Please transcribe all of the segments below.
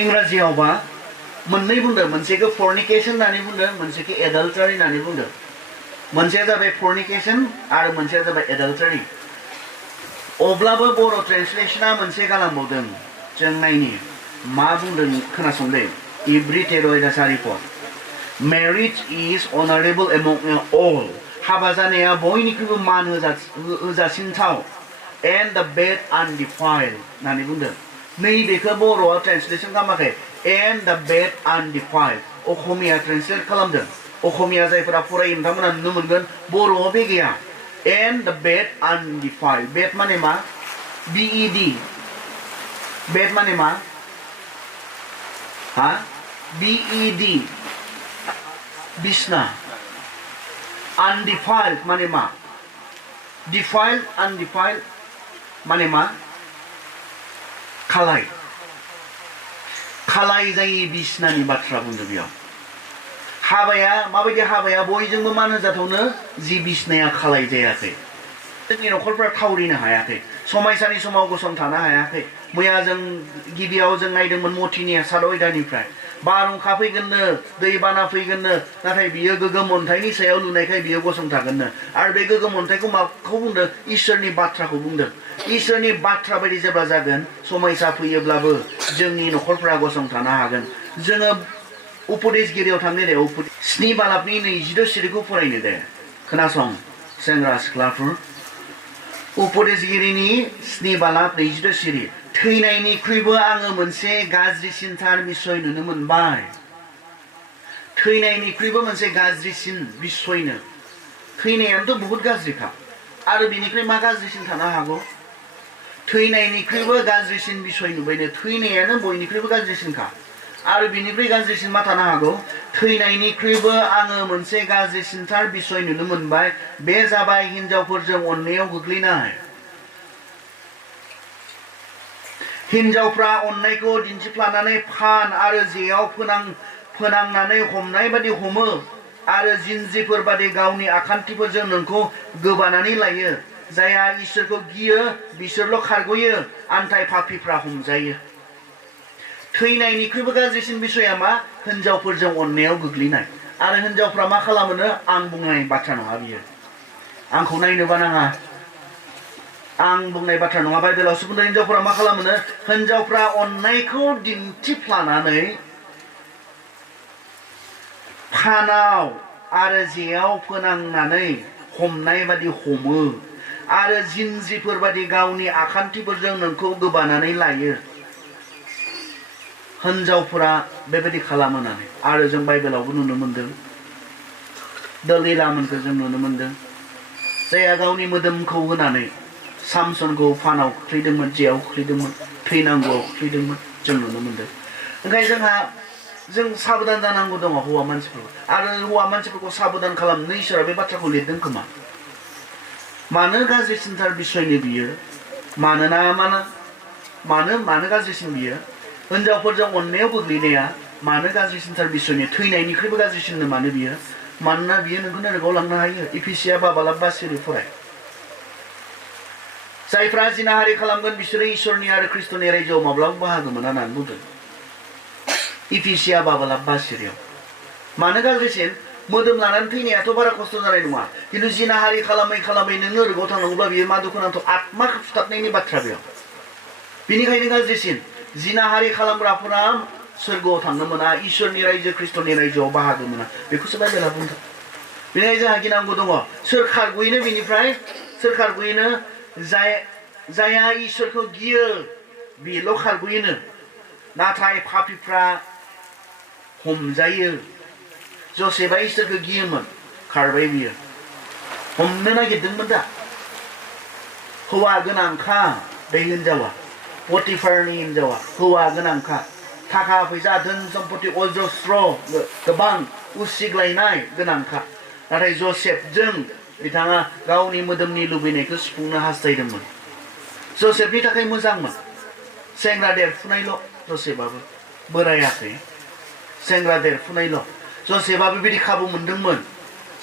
इंराजियावबा मोननै बुंदों मोनसेखौ fornication होननानै बुंदों मोनसेखौ adultery होननानै बुंदों मोनसेया जाबाय fornication आरो मोनसेया जाबाय adultery अब्लाबो बर' ट्रेन्सलेशना मोनसे गालांबावदों जों नायनि मा बुंदों खोनासंदो every 13:4 Marriage is honorable among all हाबा जानाया बयनिख्रुइबो मान होजासिनथाव and the bed undefiled होननानै बुंदों नैबेखौ बर'आ ट्रेन्सलेसन खालामाखै and the bed undefiled Asamiya translate खालामदों असमिया जायफोरा फरायो नोंथांमोना नुनो मोनगोन बर'आव बे गैया and the bed undefiled bed माने मा BED bed माने मा हा BED बिसना undefiled माने मा defiled undefiled माने मा खालाय जायै बिसनानि बाथ्रा बुंदों बेयाव हाबाया माबायदि हाबाया बयजोंबो मान होजाथावनो जि बिसनाया खालाय जायाखै जोंनि नखरफोरा थावरिनो हायाखै समायसानि समाव गसंथानो हायाखै मैया जों गिबियाव जों नायदोंमोन मथिनि सादयदानिफ्राय बारहुंखा फैगोननो दैबाना फैगोननो नाथाय बियो गोगोम अन्थाइनि सायाव लुनायखाय बियो गसंथागोननो आरो बे गोगोम अन्थाइखौ माखौ बुंदों इसोरनि बाथ्राखौ बुंदों इसोरनि बाथ्रा बायदि जेब्ला जागोन समायसा फैयोब्लाबो जोंनि नखरफोरा गसंथानो हागोन जोङो उपदेशगिरियाव थांनो दे स्नि बालाबनि 22 सिरिखौ फरायनो दे खोनासं सेंग्रा सिख्लाफोर उपदेशगिरिनि स्नि बालाब 22 सिरि थैनायनिख्रुइबो आङो मोनसे गाज्रिसिनथार बिसय नुनो मोनबाय थैनायनिख्रुइबो मोनसे गाज्रिसिन बिसयनो थैनायानोथ' बहुत गाज्रिखा आरो बिनिख्रुइ मा गाज्रिसिन थानो हागौ थैनायनिख्रुइबो गाज्रिसिन बिसय नुबायनो थैनायानो बयनिख्रुइबो गाज्रिसिनखा आरो बिनिख्रुइ गाज्रिसिन मा थानो हागौ थैनायनिख्रुइबो आङो मोनसे गाज्रिसिनथार बिसय नुनो मोनबाय बे जाबाय हिनजावफोरजों अननायाव गोग्लैनाय हिनजावफ्रा अननायखौ दिन्थिफ्लानानै फान आरो जेयाव फोनांनानै हमनाय बादि हमो आरो जिन्जिफोर बादि गावनि आखान्थिफोरजों नोंखौ गोबानानै लायो जायहा इसोरखौ गियो बिसोरल' खारग'यो आन्थाय पापीफ्रा हमजायो थैनायनिख्रुइबो गाज्रिसिन बिसया मा हिनजावफोरजों अननायाव गोग्लैनाय आरो हिनजावफ्रा मा खालामोनो आं बुंनाय बाथ्रा नङा बियो आंखौ नायनोबा नाङा आं बुंनाय बाथ्रा नङा बाइबेलावसो बुंदों हिनजावफ्रा मा खालामोनो हिनजावफ्रा अननायखौ दिन्थिफ्लानानै फानाव आरो जेयाव फोनांनानै हमनाय बादि हमो आरो जिन्जिफोर बादि गावनि आखान्थिफोरजों नोंखौ गोबानानै लायो हिनजावफोरा बेबायदि खालामोनानै आरो जों बाइबेलावबो नुनो मोनदों दलिलामोनखौ जों नुनो मोनदों जायहा गावनि मोदोमखौ होनानै सामसनखौ फानाव खोख्लैदोंमोन जेयाव खोख्लैदोंमोन थैनांगौआव खोख्लैदोंमोन जों नुनो मोनदों ओंखायनो जों साबधान जानांगौ दङ हौवा मानसिफोरखौ आरो हौवा मानसिफोरखौ साबधान खालामनो इसोरा बे बाथ्राखौ लिरदों खोमा मानो गाज्रिसिनथार बिसयनो बियो मानो गाज्रिसिन बियो हिनजावफोरजों अननायाव गोग्लैनाया मानो गाज्रिसिनथार बिसयनो थैनायनिख्रुइबो गाज्रिसिननो मानो बियो मानोना बियो नोंखौ नरकआव लांनो हायो इफिसिया 5:5 फराय जायफ्रा जिनाहारि खालामगोन बिसोरो इसोरनि आरो ख्रिस्ट'नि रायजोआव माब्लाबा बाहागो मोना होननानै बुंदों इफिसिया 5:5 मानो गाज्रिसिन मोदोम लानानै थैनायाथ' बारा खस्थ' जानाय नङा खिन्थु जिनाहारि खालामै नोङो नरकआव थांनांगौब्ला बियो मा दुखुनांथाव आत्माखौ फुथारनायनि बाथ्रा बेयाव बेनिखायनो गाज्रिसिन जिनाहारि खालामग्राफोरा सोरगोआव थांनो मोना इसोरनि रायजो ख्रिस्ट'नि रायजोआव बाहागो मोना बेखौसो बाइबेला बुंदों बेनिखायनो जोंहा गिनांगौ दङ सोर खारग'योनो बेनिफ्राय सोर खारग'योनो जायहा इसोरखौ गियो बेल' खारग'योनो नाथाय पापीफ्रा हमजायो जसेफआ इसोरखौ गियोमोन खारबाय बियो हमनो नागिरदोंमोन दा हौवा गोनांखा बे हिनजावा पटिफारनि हिनजावा हौवा गोनांखा थाखा फैसा धोन सम्पति अजस्र गोबां उसिग्लायनाय गोनांखा नाथाय जसेफजों बिथाङा गावनि मोदोमनि लुबैनायखौ सुफुंनो हास्थायदोंमोन जसेफनि थाखाय मोजांमोन सेंग्रा देरफुनायल' जसेफआबो बोरायाखै सेंग्रा देरफुनायल' जसेफआ बेबायदि खाबु मोनदोंमोन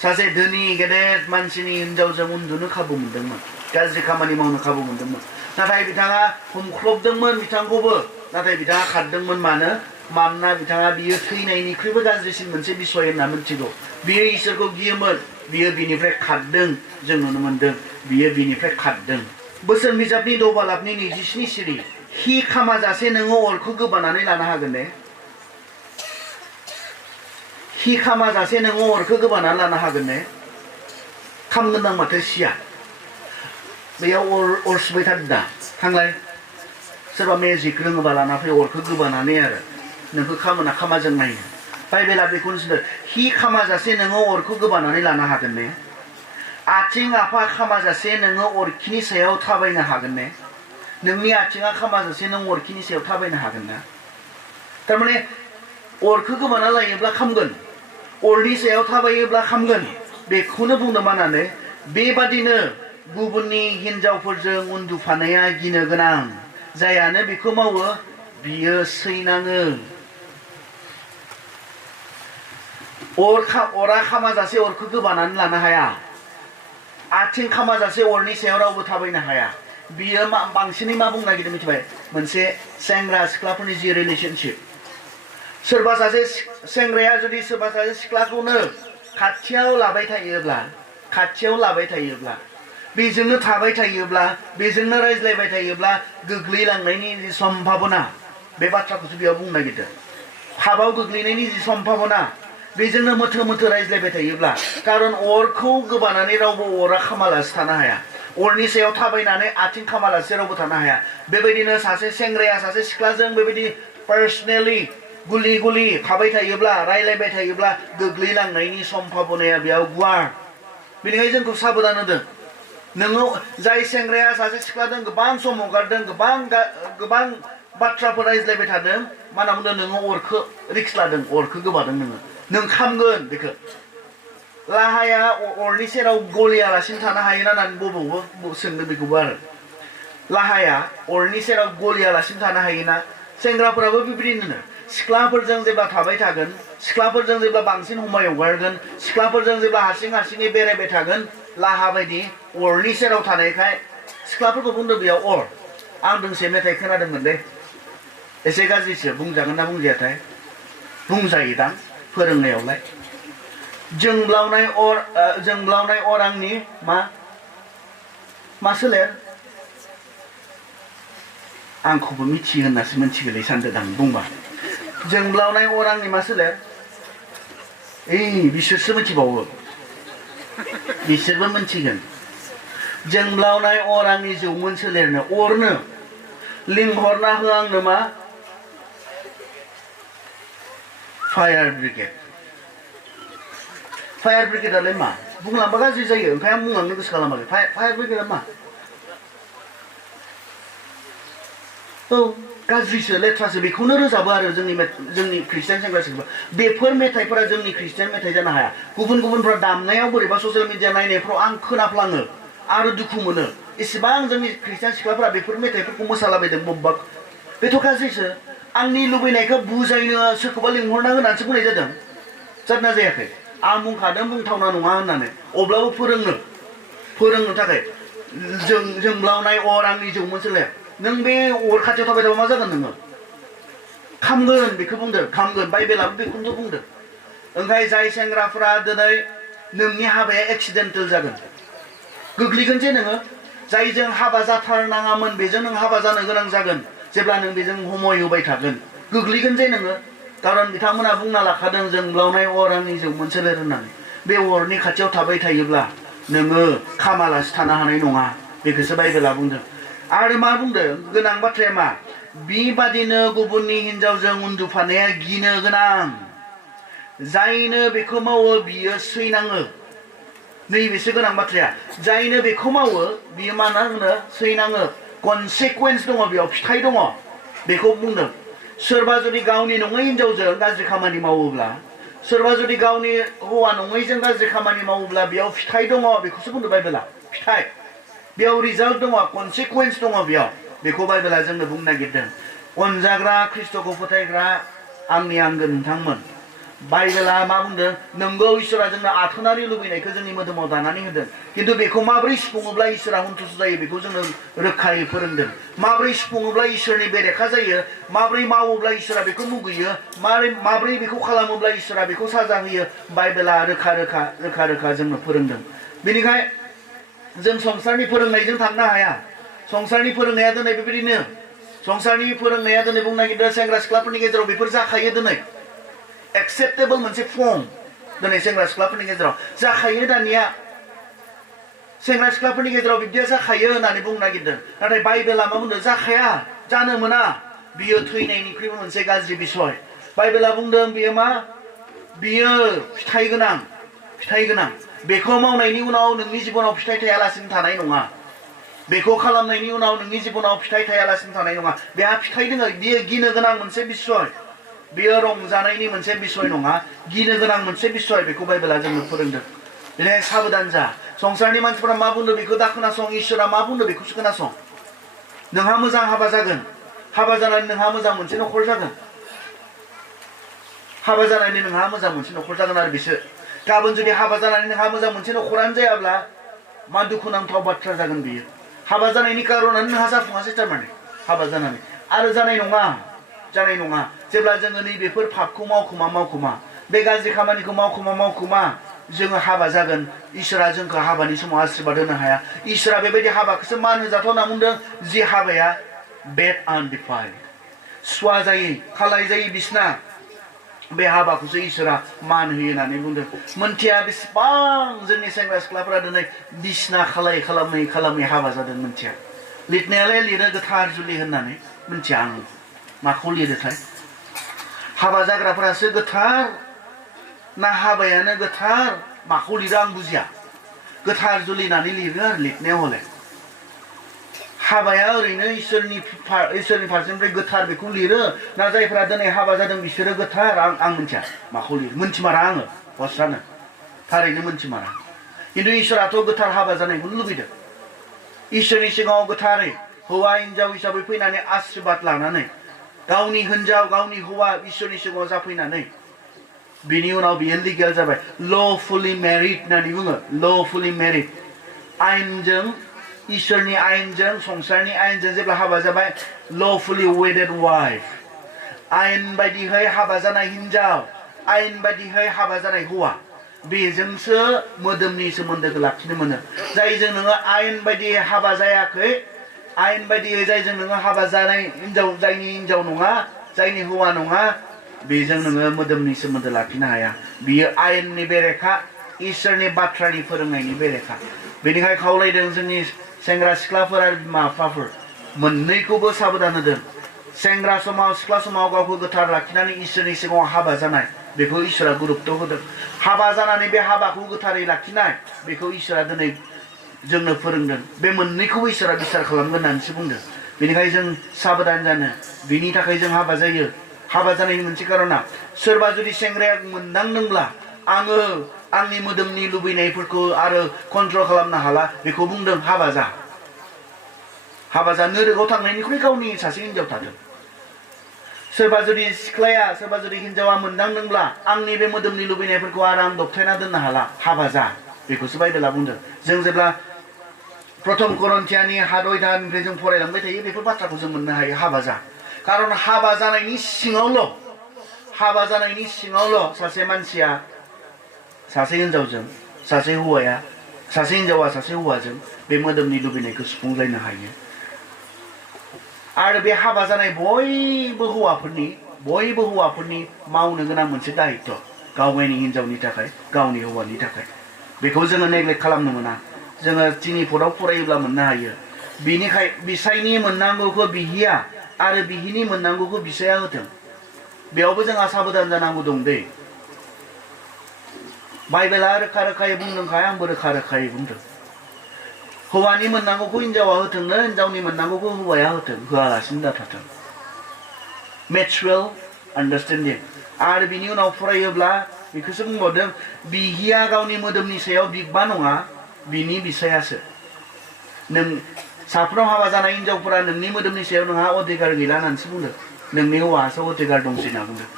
सासे धोनि गेदेर मानसिनि हिनजावजों उन्दुनो खाबु मोनदोंमोन गाज्रि खामानि मावनो खाबु मोनदोंमोन नाथाय बिथाङा हमख्लबदोंमोन बिथांखौबो नाथाय बिथाङा खारदोंमोन मानो मानोना बिथाङा बियो थैनायनिख्रुइबो गाज्रिसिन मोनसे बिसय होनना मिथिगौ बियो इसोरखौ गियोमोन बियो बिनिफ्राय खारदों जों नुनो मोनदों बियो बिनिफ्राय खारदों बोसोर बिजाबनि दबालाबनि 27 सिरि हि खामाजासे नोङो अरखौ गोबानानै लानो हागोन ने हि खामाजासे नोङो अरखौ गोबानानै लानो हागोन ने खामगोन दां माथो सिया बेयाव अर सुबाय थादों दा थांलाय सोरबा मेजिक रोङोबा लाना फै अरखौ गोबानानै आरो नोंखौ खामोना खामा जों नायनो बाइबेला बेखौनो बुंदों हि खामाजासे नोङो अरखौ गोबानानै लानो हागोन ने आथिं आफा खामाजासे नोङो अरखिनि सायाव थाबायनो हागोन ने नोंनि आथिङा खामाजासे नों अरखिनि सायाव थाबायनो हागोन ना थारमाने अरखौ गोबाना लायोब्ला खामगोन अरनि सायाव थाबायोब्ला खामगोन बेखौनो बुंदों मानानै बेबादिनो गुबुननि हिनजावफोरजों उन्दुफानाया गिनो गोनां जायानो बेखौ मावो बियो सैनाङो अरा खामाजासे अरखौ गोबानानै लानो हाया आथिं खामाजासे अरनि सायाव रावबो थाबायनो हाया बियो बांसिनै मा बुंनो नागिरदों मिथिबाय मोनसे सेंग्रा सिख्लाफोरनि जि रिलेशनशिप सोरबा सासे सेंग्राया जुदि सोरबा सासे सिख्लाखौनो खाथियाव लाबाय थायोब्ला बेजोंनो थाबाय थायोब्ला बेजोंनो रायज्लायबाय थायोब्ला गोग्लैलांनायनि जि सम्भाबना बे बाथ्राखौसो बेयाव बुंनो नागिरदों हाबाव गोग्लैनायनि जि सम्भाबना बेजोंनो मोथो मोथो रायज्लायबाय थायोब्ला खारन अरखौ गोबानानै रावबो अरा खामालासे थानो हाया अरनि सायाव थाबायनानै आथिं खामालासे रावबो थानो हाया बेबायदिनो सासे सेंग्राया सासे सिख्लाजों बेबायदि पार्सनेलि गुलि गुलि थाबाय थायोब्ला रायज्लायबाय थायोब्ला गोग्लैलांनायनि सम्भाबनाया बेयाव गुवार बेनिखायनो जोंखौ साबधान होदों नोङो जाय सेंग्राया सासे सिख्लाजों गोबां सम हगारदों गोबां बाथ्राफोर रायज्लायबाय थादों मा होनना बुंदों नोङो अरखौ रिक्स लादों अरखौ गोबादों नों खामगोन बेखौ लाहाया अरनि सेराव गलियालासिनो थानो हायोना होननानै बबावबो सोंदों बेखौबो आरो लाहाया अरनि सेराव गलियालासिनो थानो हायोना सेंग्राफोराबो बेबायदिनो सिख्लाफोरजों जेब्ला थाबाय थागोन सिख्लाफोरजों जेब्ला बांसिन समाय हगारगोन सिख्लाफोरजों जेब्ला हारसिङै बेरायबाय थागोन लाहा बायदि अरनि सेराव थानायखाय सिख्लाफोरखौ बुंदों बेयाव अर आं दोंसे मेथाइ खोनादोंमोन दे एसे गाज्रिसो बुंजागोन ना बुंजायाथाय बुंजायोदां फोरोंनायावलाय जोंब्लावनाय अर आंनि मा सोलेर आंखौबो मिथियो होननासो मिथिगोलै सानदों आं बुंबा जोंब्लावनाय अर आंनि मा सोलेर बिसोरसो मिथिबावो बिसोरबो मिथिगोन जोंब्लावनाय अर आंनि जौमोन सोलेरनो अरनो लिंहरना हो आंनो मा फायार ब्रिगेडआलाय मा बुंलांबा गाज्रि जायो ओंखाय आं बुंलांनो गोसो खालामाखै फायार ब्रिगेडआ मा गाज्रिसो लेथ्रासो बेखौनो रोजाबो आरो जोंनि ख्रिस्टियान सेंग्रा सिख्ला बेफोर मेथाइफोरा जोंनि ख्रिस्टियान मेथाइ जानो हाया गुबुनफ्रा दामनायाव बोरैबा ससियेल मिडिया नायनायफ्राव आं खोनाफ्लाङो आरो दुखु मोनो इसेबां जोंनि ख्रिस्टियान सिख्लाफोरा बेफोर मेथाइफोरखौ मोसालाबायदों बबेबा बेथ' गाज्रिसो आंनि लुबैनायखौ बुजायनो सोरखौबा लिंहरना होनानैसो बुंनाय जादों जादोंना जायाखै आं बुंखादों बुंथावना नङा होननानै अब्लाबो फोरोंनो थाखाय जोंब्लावनाय अर आंनि जौमोन सोलेर नों बे अर खाथियाव थाबाय थाबा मा जागोन नोङो खामगोन बेखौ बुंदों खामगोन बाइबेलाबो बेखौनो बुंदों ओंखाय जाय सेंग्राफोरा दिनै नोंनि हाबाया एक्सिडेन्टेल जागोन गोग्लैगोन जे नोङो जायजों हाबा जाथारनाङामोन बेजों नों हाबा जानो गोनां जागोन जेब्ला नों बेजों हमय होबाय थागोन गोग्लैगोन जे नोङो खारन बिथांमोना बुंना लाखादों जोंब्लावनाय अर आंनि जौमोन सोलेर होननानै बे अरनि खाथियाव थाबाय थायोब्ला नोङो खामालासे थानो हानाय नङा बेखौसो बाइबेला बुंदों आरो मा बुंदों गोनां बाथ्राया मा बेबादिनो गुबुननि हिनजावजों उन्दुफानाया गिनो गोनां जायनो बेखौ मावो बियो सैनाङो नैबेसो गोनां बाथ्राया जायनो बेखौ मावो बियो मा होनो सैनाङो कनसिकुवेन्स दङ बेयाव फिथाइ दङ बेखौ बुंदों सोरबा जुदि गावनि नङै हिनजावजों गाज्रि खामानि मावोब्ला सोरबा जुदि गावनि हौवा नङैजों गाज्रि खामानि मावोब्ला बेयाव फिथाइ दङ बेखौसो बुंदों बाइबेला फिथाइ बेयाव रिजाल्ट दङ कनसिकुवेन्स दङ बेयाव बेखौ बाइबेला जोंनो बुंनो नागिरदों अनजाग्रा ख्रिस्ट'खौ फोथायग्रा आंनि आंगो नोंथांमोन बाइबेला मा बुंदों नंगौ इसोरा जोंनो आथोनारि लुबैनायखौ जोंनि मोदोमाव दानानै होदों खिन्थु बेखौ माबोरै सुफुङोब्ला इसोरा हुनथुसु जायो बेखौ जोंनो रोखायै फोरोंदों माबोरै सुफुङोब्ला इसोरनि बेरेखा जायो माबोरै मावोब्ला इसोरा बेखौ मुगैयो माबोरै बेखौ खालामोब्ला इसोरा बेखौ साजा होयो बाइबेला रोखा रोखा जोंनो फोरोंदों बेनिखाय जों संसारनि फोरोंनायजों थांनो हाया संसारनि फोरोंनाया दिनै बेबायदिनो संसारनि फोरोंनाया दिनै बुंनो नागिरदों सेंग्रा सिख्लाफोरनि गेजेराव बेफोर जाखायो दिनै एक्सेप्टेबल मोनसे फर्म दिनै सेंग्रा सिख्लाफोरनि गेजेराव जाखायो दानिया सेंग्रा सिख्लाफोरनि गेजेराव बिब्दिया जाखायो होननानै बुंनो नागिरदों नाथाय बाइबेला मा बुंदों जाखाया जानो मोना बियो थैनायनिख्रुइबो मोनसे गाज्रि बिसय बाइबेला बुंदों बियो मा बियो फिथाइ गोनां बेखौ मावनायनि उनाव नोंनि जिबनाव फिथाइ थायालासिनो थानाय नङा बेखौ खालामनायनि उनाव नोंनि जिबनाव फिथाइ थायालासिनो थानाय नङा बेहा फिथाइ दङ बियो गिनो गोनां मोनसे बिसय बियो रंजानायनि मोनसे बिसय नङा गिनो गोनां मोनसे बिसय बेखौ बाइबेला जोंनो फोरोंदों बेनिखायनो साबधान जा संसारनि मानसिफोरा मा बुंदों बेखौ दा खोनासं इसोरा मा बुंदों बेखौसो खोनासं नोंहा मोजां हाबा जागोन हाबा जानानै नोंहा मोजां मोनसे न'खर जागोन हाबा जानानै नोंहा मोजां मोनसे न'खर जागोन आरो बिसोर गाबोन जुदि हाबा जानानै नोंहा मोजां मोनसे न'खरानो जायाब्ला मा दुखुनांथाव बाथ्रा जागोन बियो हाबा जानायनि कारनानो नोंहा जाफुङासै थारमाने हाबा जानानै आरो जानाय नङा जेब्ला जोङो नैबेफोर पापखौ मावखुमा बे गाज्रि खामानिखौ मावखुमा जोङो हाबा जागोन इसोरा जोंखौ हाबानि समाव आशीर्बाद होनो हाया इसोरा बेबायदि हाबाखौसो मान होजाथाव होनना बुंदों जि हाबाया बेड आनडिफाइल्ड सुवा जायै खालाय जायै बिसना बे हाबाखौसो इसोरा मान होयो होननानै बुंदों मोनथिया बेसेबां जोंनि सेंग्रा सिख्लाफोरा दिनै बिसना खालामै हाबा जादों मोनथिया लिरनायालाय लिरो गोथार जुलि होननानै मोनथिया आं माखौ लिरोथाय हाबा जाग्राफोरासो गोथार ना हाबायानो गोथार माखौ लिरो आं बुजिया गोथार जुलि होननानै लिरो आरो लिरनायाव हले हाबाया ओरैनो इसोरनि फारसेनिफ्राय गोथार बेखौ लिरो ना जायफोरा दिनै हाबा जादों बिसोरो गोथार आं मिथिया माखौ लिरो मोनथिमारा आङो हस्रानो थारैनो मोनथिमारा खिन्थु इसोराथ' गोथार हाबा जानायखौनो लुबैदों इसोरनि सिगाङाव गोथारै हौवा हिनजाव हिसाबै फैनानै आशीर्बाद लानानै गावनि हिनजाव गावनि हौवा इसोरनि सिगाङाव जाफैनानै बिनि उनाव बियो लिगेल जाबाय ल'फुलि मेरिड होननानै बुङो ल'फुलि मेरिड आयेनजों इसोरनि आयेनजों संसारनि आयेनजों जेब्ला हाबा जाबाय ल'फुलि वेडेड वाइफ आयेन बायदियै हाबा जानाय हिनजाव आयेन बायदियै हाबा जानाय हौवा बेजोंसो मोदोमनि सोमोन्दोखौ लाखिनो मोनो जायजों नोङो आयेन बायदियै हाबा जायाखै आयेन बायदियै जायजों नोङो हाबा जानाय हिनजाव जायनि हिनजाव नङा जायनि हौवा नङा बेजों नोङो मोदोमनि सोमोन्दो लाखिनो हाया बियो आयेननि बेरेखा इसोरनि बाथ्रानि फोरोंनायनि बेरेखा बेनिखायनो खावलायदों जोंनि सेंग्रा सिख्लाफोर आरो बिमा बिफाफोर मोननैखौबो साबधान होदों सेंग्रा समाव सिख्ला समाव गावखौ गोथार लाखिनानै इसोरनि सिगाङाव हाबा जानाय बेखौ इसोरा गुरुत्व होदों हाबा जानानै बे हाबाखौ गोथारै लाखिनाय बेखौ इसोरा दिनै जोंनो फोरोंदों बे मोननैखौबो इसोरा बिसार खालामगोन होननानैसो बुंदों बेनिखायनो जों साबधान जानो बिनि थाखाय जों हाबा जायो हाबा जानायनि मोनसे कारना सोरबा जुदि सेंग्राया मोनदांदोंब्ला आङो आंनि मोदोमनि लुबैनायफोरखौ आरो कन्ट्रल खालामनो हाला बेखौ बुंदों हाबा जा नोरोगाव थांनायनिख्रुइ गावनि सासे हिनजाव थादों सोरबा जुदि सिख्लाया सोरबा जुदि हिनजावा मोनदांदोंब्ला आंनि बे मोदोमनि लुबैनायफोरखौ आरो आं दबथायना दोननो हाला हाबा जा बेखौसो बाइबेला बुंदों जों जेब्ला प्रथम करन्थियानि 7-8 जों फरायलांबाय थायो बेफोर बाथ्राखौ जों मोननो हायो हाबा जा खारन हाबा जानायनि सिङावल' सासे मानसिया सासे हिनजावजों सासे हिनजावा सासे हौवाजों बे मोदोमनि लुबैनायखौ सुफुंलायनो हायो आरो बे हाबा जानाय बयबो हौवाफोरनि मावनो गोनां मोनसे दायित्व गावनि हिनजावनि थाखाय गावनि हौवानि थाखाय बेखौ जोङो नेग्लेक्ट खालामनो मोना जोङो 3 पदआव फरायोब्ला मोननो हायो बिनिखाय बिसायनि मोननांगौखौ बिहिया आरो बिहिनि मोननांगौखौ बिसाया होथों बेयावबो जोंहा साबधान जानांगौ दं दै बाइबेला रोखा-रोखायै बुंदोंखाय आंबो रोखा-रोखायै बुंदों हौवानि मोननांगौखौ हिनजावा होथोंनो हिनजावनि मोननांगौखौ हौवाया होथों होआलासिनो दाथाथों मेचुरेल आन्डारस्टेन्डिं आरो बिनि उनाव फरायोब्ला बेखौसो बुंबावदों बिहिया गावनि मोदोमनि सायाव बिगबा नङा बिनि बिसायासो नों साफ्रोम हाबा जानाय हिनजावफोरा नोंनि मोदोमनि सायाव नोंहा अधिकार गैला होननानैसो बुंदों नोंनि हौवासो अधिकार दंसै होनना बुंदों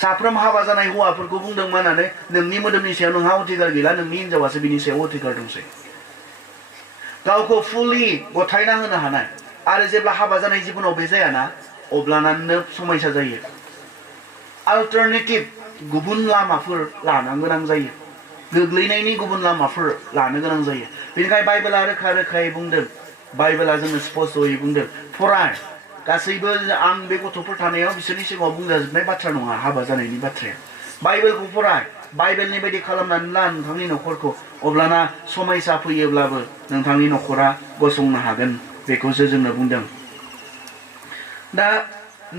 साफ्रोम हाबा जानाय हौवाफोरखौ बुंदों मानानै नोंनि मोदोमनि सायाव नोंहा अधिकार गैला नोंनि हिनजावासो बिनि सायाव अधिकार दंसै गावखौ फुलि गथायना होनो हानाय आरो जेब्ला हाबा जानाय जिबनाव बे जायाना अब्लानानो समस्या जायो अल्टारनेटिभ गुबुन लामाफोर लानो गोनां जायो गोग्लैनायनि गुबुन लामाफोर लानो गोनां जायो बेनिखायनो बाइबेला रोखा रोखायै बुंदों बाइबेला जोंनो स्पष्टयै बुंदों फराय गासैबो आं बे गथ'फोर थानायाव बिसोरनि सिगाङाव बुंजाजोबनाय बाथ्रा नङा हाबा जानायनि बाथ्राया बाइबेलखौ फराय बाइबेलनि बायदि खालामनानै ला नोंथांनि न'खरखौ अब्लाना समस्या फैयोब्लाबो नोंथांनि न'खरा गसंनो हागोन बेखौसो जोंनो बुंदों दा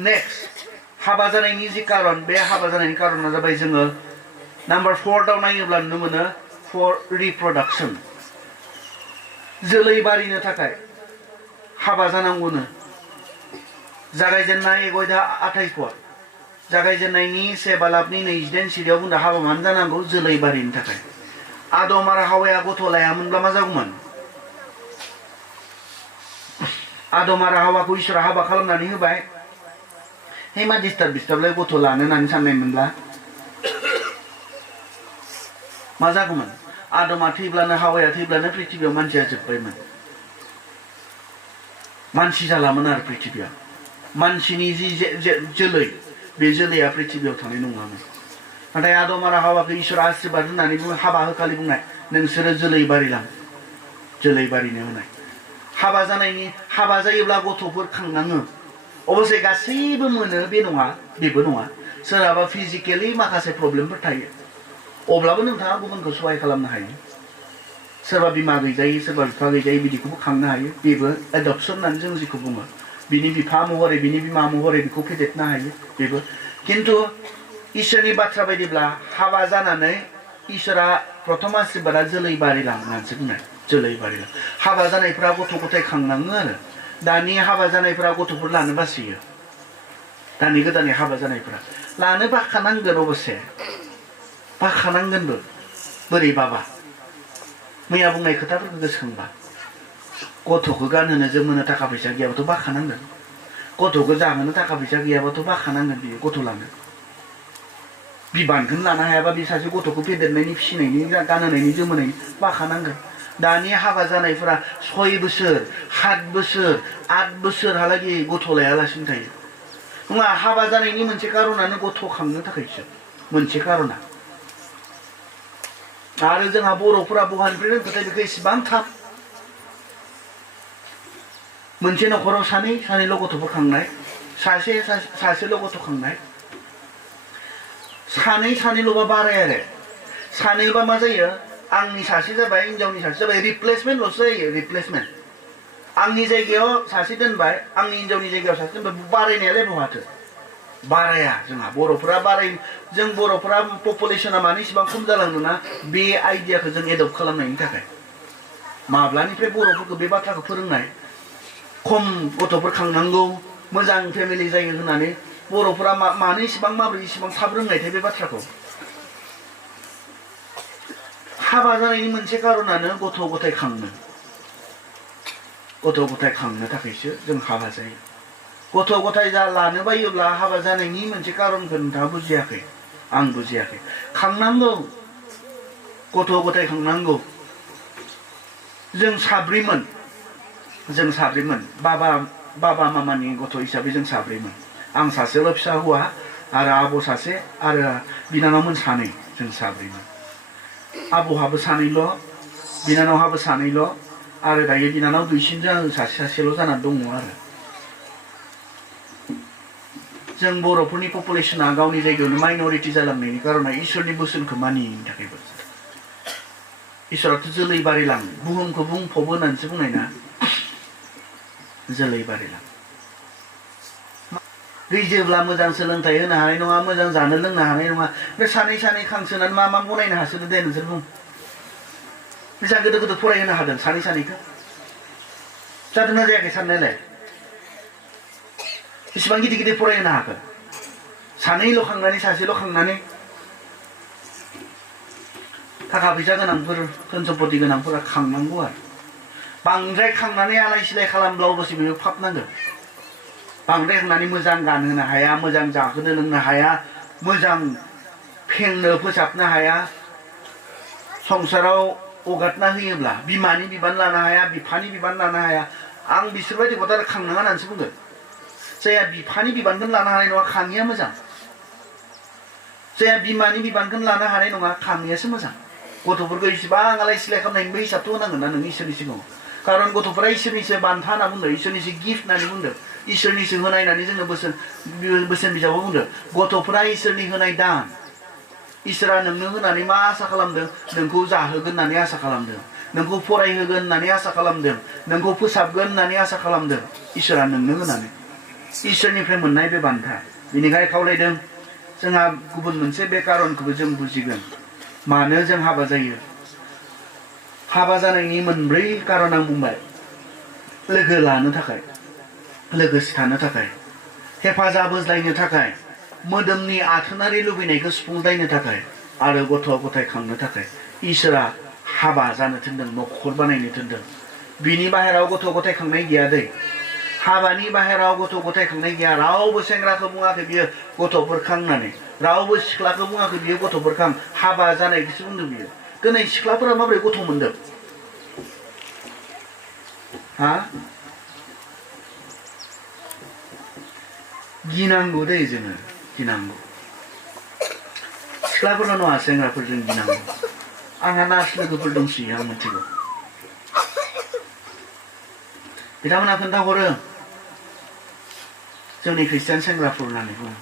नेक्स्ट हाबा जानायनि जि कारन बे हाबा जानायनि कारना जाबाय जोङो नाम्बार 4 दाव नायोब्ला नुनो मोनो फर रिप्रडाक्सन जोलै बारिनो थाखाय हाबा जानांगौनो जागायजेननाय 28 पद जागायजेननायनि 1 बालाबनि 28 सिरियाव बुंदों हाबा मानो जानांगौ जोलै बारिनो थाखाय आदम आरो हावाया गथ' लायामोनब्ला मा जागौमोन आदम आरो हावाखौ इसोरा हाबा खालामनानै होबाय हे मा डिस्टार्बलाय गथ' लानो होननानै साननायमोनब्ला मा जागौमोन आदमा थैब्लानो हावाया थैब्लानो पृथिबियाव मानसिया जोबबायमोन मानसि जालामोन आरो पृथिबियाव मानसिनि जि जोलै बे जोलैया पृथिबियाव थानाय नङामोन नाथाय आदम आरो हावाखौ इसोरा आशीर्बाद होननानै बुङो हाबा होखालि बुंनाय नोंसोरो जोलै बारिलां जोलै बारिनो होनाय हाबा जायोब्ला गथ'फोर खांनाङो अबसे गासैबो मोनो बे नङा बेबो नङा सोरहाबा फिजिकेलि माखासे प्रब्लेमफोर थायो अब्लाबो नोंथाङा गुबुनखौ सहाय खालामनो हायो सोरबा बिमा गैजायै सोरबा बिफा गैजायै बिदिखौबो खांनो हायो बेबो एडप्शन होननानै जों जिखौ बुङो बिनि बिफा महरै बिनि बिमा महरै बेखौ फेदेरनो हायो बेबो खिन्थु इसोरनि बाथ्रा बायदिब्ला हाबा जानानै इसोरा प्रथम आशीर्बादा जोलै बारिलां होननानैसो बुंनाय जोलै बारिलां हाबा जानायफ्रा गथ' गथाय खांनाङो आरो दानि हाबा जानायफ्रा गथ'फोर लानो बासियो दानि गोदानै हाबा जानायफ्रा लानो बाखानांगोन अबसे बाखानांगोनबो बोरैबाबा मैया बुंनाय खोथाफोरखौ गोसोखांबा गथ'खौ गानहोनो जोमहोनो थाखा फैसा गैयाबाथ' बाखानांगोन गथ'खौ जाहोनो थाखा फैसा गैयाबाथ' बाखानांगोन बियो गथ' लानो बिबानखौनो लानो हायाबा बे सासे गथ'खौ फेदेरनायनि फिसिनायनि गानहोनायनि जोमहोनायनि बाखानांगोन दानि हाबा जानायफोरा 6 बोसोर 7 बोसोर 8 बोसोरहालागै गथ' लायालासिनो थायो नङा हाबा जानायनि मोनसे कारनानो गथ' खांनो थाखायसो मोनसे कारना आरो जोंहा बर'फोरा बहानिफ्राय रोंखोथाय बेखौ इसेबां थाब मोनसे न'खराव सानैल' गथ'फोर खांनाय सासेल' गथ' खांनाय सानैल'बा बाराय आरो सानैबा मा जायो आंनि सासे जाबाय हिनजावनि सासे जाबाय रिप्लेसमेन्टल'सो जायो रिप्लेसमेन्ट आंनि जायगायाव सासे दोनबाय आंनि हिनजावनि जायगायाव सासे दोनबाय बारायनायालाय बहाथो बाराया जोंहा बर'फोरा जों बर'फोरा पपुलेसना मानो इसेबां खम जालांदोंना बे आइडियाखौ जों एडप्ट खालामनायनि थाखाय माब्लानिफ्राय बर'फोरखौ बे बाथ्राखौ फोरोंनाय खम गथ'फोर खांनांगौ मोजां फेमिलि जायो होननानै बर'फोरा मानो इसेबां माबोरै इसेबां थाब रोंनायथाय बे बाथ्राखौ हाबा जानायनि मोनसे कारनानो गथ' गथाय खांनो थाखायसो जों हाबा जायो गथ' गथाय लानो बायोब्ला हाबा जानायनि मोनसे कारनखौ नोंथाङा बुजियाखै आं बुजियाखै खांनांगौ गथ' गथाय खांनांगौ जों साब्रैमोन बाबा मामानि गथ' हिसाबै जों साब्रैमोन आं सासेल' फिसा हौवा आरो आब' सासे आरो बिनानावमोन सानै जों साब्रैमोन आब'हाबो सानैल' बिनानावहाबो सानैल' आरो दायो बिनानाव दुइसिनजों आं सासेल' जानानै दङ आरो जों बर'फोरनि पपुलेसना गावनि जायगायावनो माइनरिटि जालांनायनि कारना इसोरनि बोसोनखौ मानियैनि थाखायबो इसोराथ' जोलै बारिलां बुहुमखौ बुंफब होननानैसो बुंनाय ना जोलै बारिलां गैजोब्ला मोजां सोलोंथाइ होनो हानाय नङा मोजां जानो लोंनो हानाय नङा बे सानै खांसोनानै मा बनायनो हासोनो दे नोंसोर बुं बेसेबां गोदो फरायहोनो हादों सानैखौ जादोंना जायाखै साननायलाय बेसेबां गिदिर फरायहोनो हागोन सानैल' खांनानै सासेल' खांनानै थाखा फैसा गोनांफोर धोन सम्पति गोनांफोरा खांनांगौ आरो बांद्राय खांनानै आलाय सिलाय खालामब्ला अबसे बेबो फाब नांगोन बांद्राय खांनानै मोजां गानहोनो हाया मोजां जाहोनो लोंनो हाया मोजां फेंनो फोसाबनो हाया संसाराव हगारना होयोब्ला बिमानि बिबान लानो हाया बिफानि बिबान लानो हाया आं बिसोरबायदि गथ' खांनाङा होननानैसो बुंगोन जायहा बिफानि बिबानखौनो लानो हानाय नङा खाङिया मोजां जायहा बिमानि बिबानखौनो लानो हानाय नङा खाङियासो मोजां गथ'फोरखौ इसेबां आलाय सिलाय खालामनायनिबो हिसाबथ' होनांगोन ना नों इसोरनि सिगाङाव खारन गथ'फोरा इसोरनिसो बान्था होनना बुंदों इसोरनिसो गिफ्ट होननानै बुंदों इसोरनिसो होनाय होननानै जोंनो बोसोन बिजाबाव बुंदों गथ'फोरा इसोरनि होनाय दान इसोरा नोंनो होनानै मा आसा खालामदों नोंखौ जाहोगोन होननानै आसा खालामदों नोंखौ फरायहोगोन होननानै आसा खालामदों नोंखौ फोसाबगोन होननानै आसा खालामदों इसोरा नोंनो होनानै इसोरनिफ्राय मोननाय बे बान्था बेनिखाय खावलायदों जोंहा गुबुन मोनसे बे कारनखौबो जों बुजिगोन मानो जों हाबा जायो हाबा जानायनि मोनब्रै कारन आं बुंबाय लोगो लानो थाखाय लोगोसे थानो थाखाय हेफाजाब होज्लायनो थाखाय मोदोमनि आथोनारि लुबैनायखौ सुफुंलायनो थाखाय आरो गथ' गथाय खांनो थाखाय इसोरा हाबा जानो थिनदों न'खर बानायनो थिनदों बिनि बाहेराव गथ' गथाय खांनाय गैया दै हाबानि बाहेराव गथ' गथाय खांनाय गैया रावबो सेंग्राखौ बुङाखै बियो गथ'फोर खांनानै रावबो सिख्लाखौ बुङाखै बियो गथ'फोर खां हाबा जानायखौसो बुंदों बियो दिनै सिख्लाफोरा माबोरै गथ' मोनदों हा गिनांगौ दै जोङो गिनांगौ सिख्लाफोरल' नङा सेंग्राफोरजों गिनांगौ आंहा नार्स लोगोफोर दंसोयो आं मिथिगौ बिथांमोना खोन्थाहरो जोंनि ख्रिस्टियान सेंग्राफोर होननानै बुङो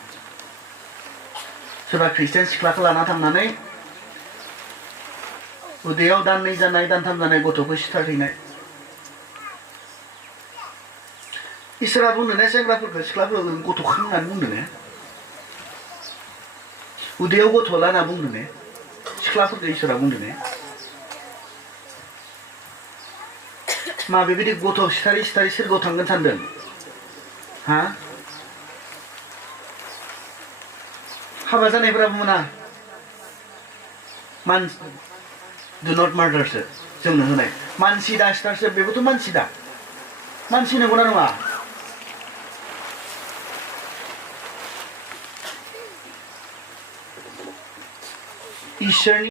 सोरबा ख्रिस्टियान सिख्लाखौ लाना थांनानै उदैयाव दाननै जानाय दानथाम जानाय गथ'खौ सिथारहैनाय इसोरा बुंदों ने सेंग्राफोरखौ सिख्लाफोरखौ गथ' खां होननानै बुंदों ने उदैयाव गथ' ला होनना बुंदों ने सिख्लाफोरखौ इसोरा बुंदों ने मा बेबायदि गथ' सिथारि सिथारि सोरगोआव थांगोन सानदों हा हाबा जानायफोराबो मोना डु नट मार्डारसो जोंनो होनाय मानसि दा सिथारसो बेबोथ' मानसि दा मानसि नंगौना नङा इसोरनि